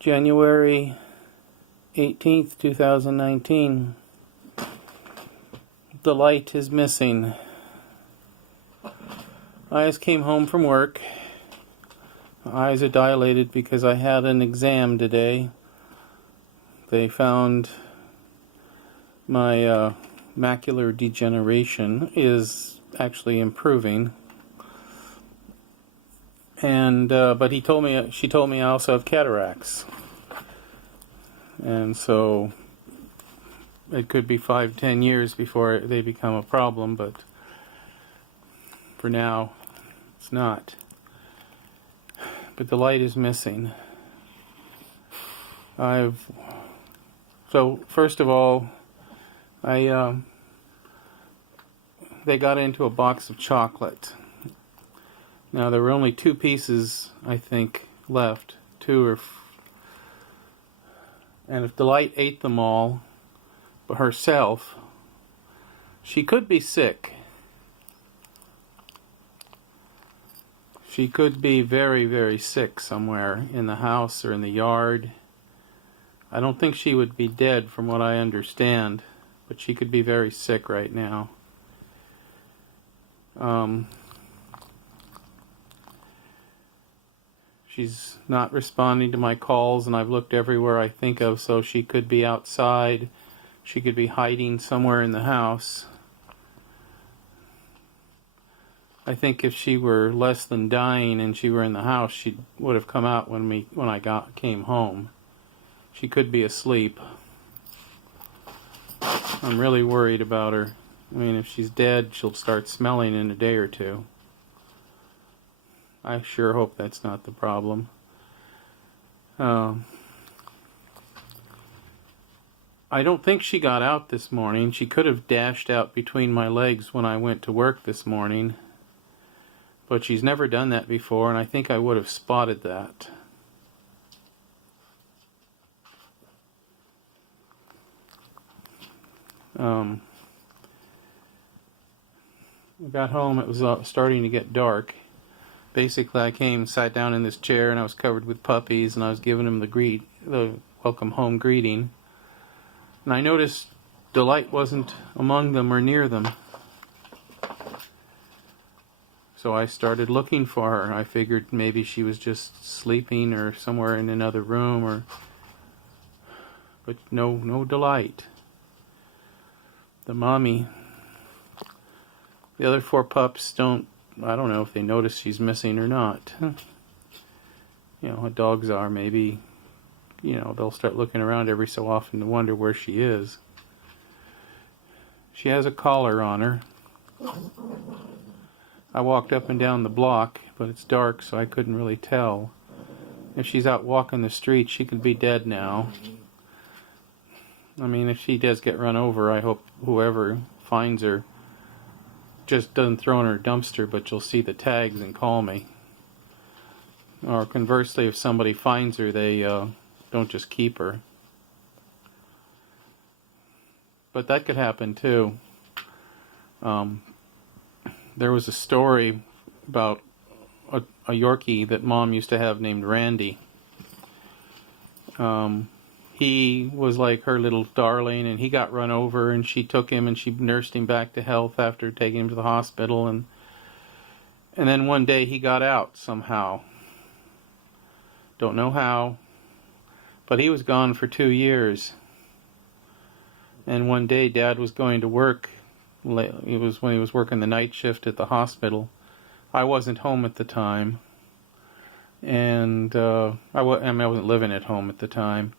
January 18th, 2019. The light is missing. I just came home from work. My eyes are dilated because I had an exam today. They found my macular degeneration is actually improving. And but she told me I also have cataracts. And so it could be 5-10 years before they become a problem, but for now it's not. But the light is missing. So first of all, they got into a box of chocolate. Now there were only 2 pieces, I think, left. And if the light ate them all, but herself, she could be sick. She could be very, very sick somewhere in the house or in the yard. I don't think she would be dead from what I understand, but she could be very sick right now. She's not responding to my calls, and I've looked everywhere I think of, so she could be outside. She could be hiding somewhere in the house. I think if she were less than dying and she were in the house, she would have come out when I came home. She could be asleep. I'm really worried about her. I mean, if she's dead, she'll start smelling in a day or two. I sure hope that's not the problem. I don't think she got out this morning. She could have dashed out between my legs when I went to work this morning. But she's never done that before, and I think I would have spotted that. I got home, it was starting to get dark. Basically, I sat down in this chair, and I was covered with puppies, and I was giving them the welcome home greeting. And I noticed Delight wasn't among them or near them. So I started looking for her. I figured maybe she was just sleeping or somewhere in another room, but no Delight. The mommy. The other 4 pups I don't know if they notice she's missing or not. You know how dogs are. Maybe, they'll start looking around every so often to wonder where she is. She has a collar on her. I walked up and down the block, but it's dark, so I couldn't really tell. If she's out walking the street, she could be dead now. I mean, if she does get run over, I hope whoever finds her just doesn't throw in her dumpster, but you'll see the tags and call me. Or conversely, if somebody finds her, they don't just keep her. But that could happen too. There was a story about a Yorkie that Mom used to have named Randy. He was like her little darling, and he got run over, and she took him and she nursed him back to health after taking him to the hospital, and then one day he got out somehow. Don't know how, but he was gone for 2 years. And one day Dad was going to work. It was when he was working the night shift at the hospital. I wasn't home at the time, and I wasn't living at home at the time.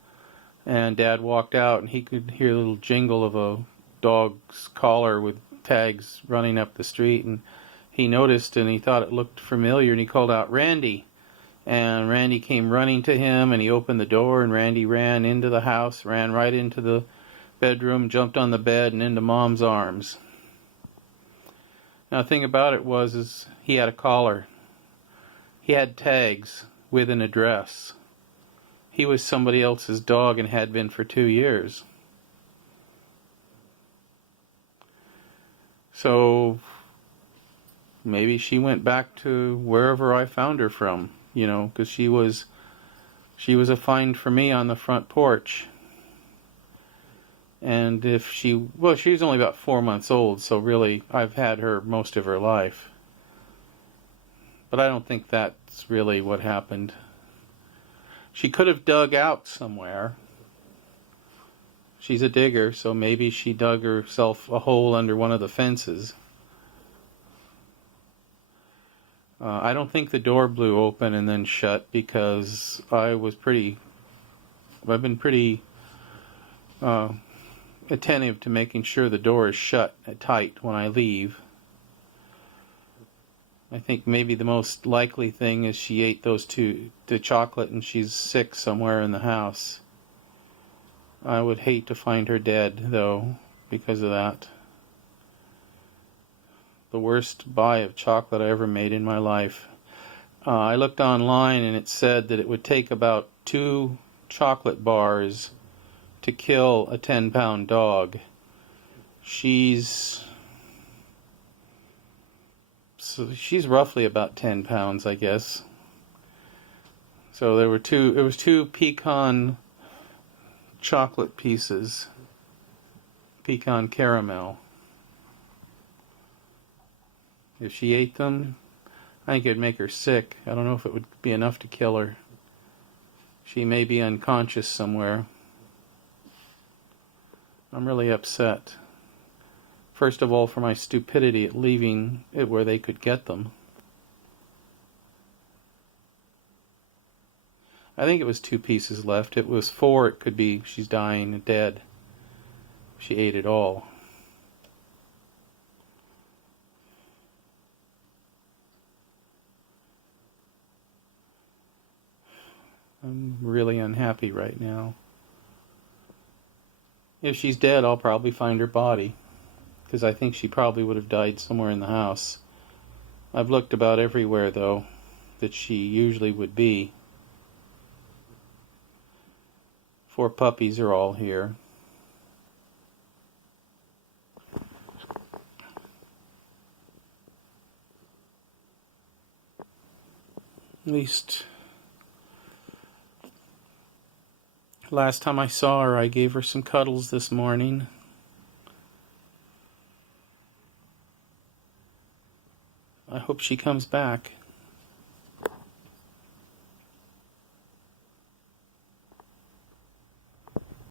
And Dad walked out, and he could hear a little jingle of a dog's collar with tags running up the street. And he noticed, and he thought it looked familiar, and he called out, "Randy!" And Randy came running to him, and he opened the door, and Randy ran into the house, ran right into the bedroom, jumped on the bed, and into Mom's arms. Now, the thing about it is he had a collar. He had tags with an address. He was somebody else's dog and had been for 2 years. So maybe she went back to wherever I found her from. you know, because she was a find for me on the front porch. And if she was only about 4 months old, so really I've had her most of her life. But I don't think that's really what happened. She could have dug out somewhere. She's a digger, so maybe she dug herself a hole under one of the fences. I don't think the door blew open and then shut, because I've been pretty attentive to making sure the door is shut tight when I leave. I think maybe the most likely thing is she ate the chocolate and she's sick somewhere in the house. I would hate to find her dead, though, because of that. The worst buy of chocolate I ever made in my life. I looked online and it said that it would take about 2 chocolate bars to kill a 10-pound dog. She's roughly about 10 pounds, I guess. So it was 2 pecan chocolate pieces, pecan caramel. If she ate them, I think it'd make her sick. I don't know if it would be enough to kill her. She may be unconscious somewhere. I'm really upset. First of all, for my stupidity at leaving it where they could get them. I think it was 2 pieces left. It was 4. It could be she's dying and dead. She ate it all. I'm really unhappy right now. If she's dead, I'll probably find her body, because I think she probably would have died somewhere in the house. I've looked about everywhere, though, that she usually would be. 4 puppies are all here. At least last time I saw her, I gave her some cuddles this morning. I hope she comes back.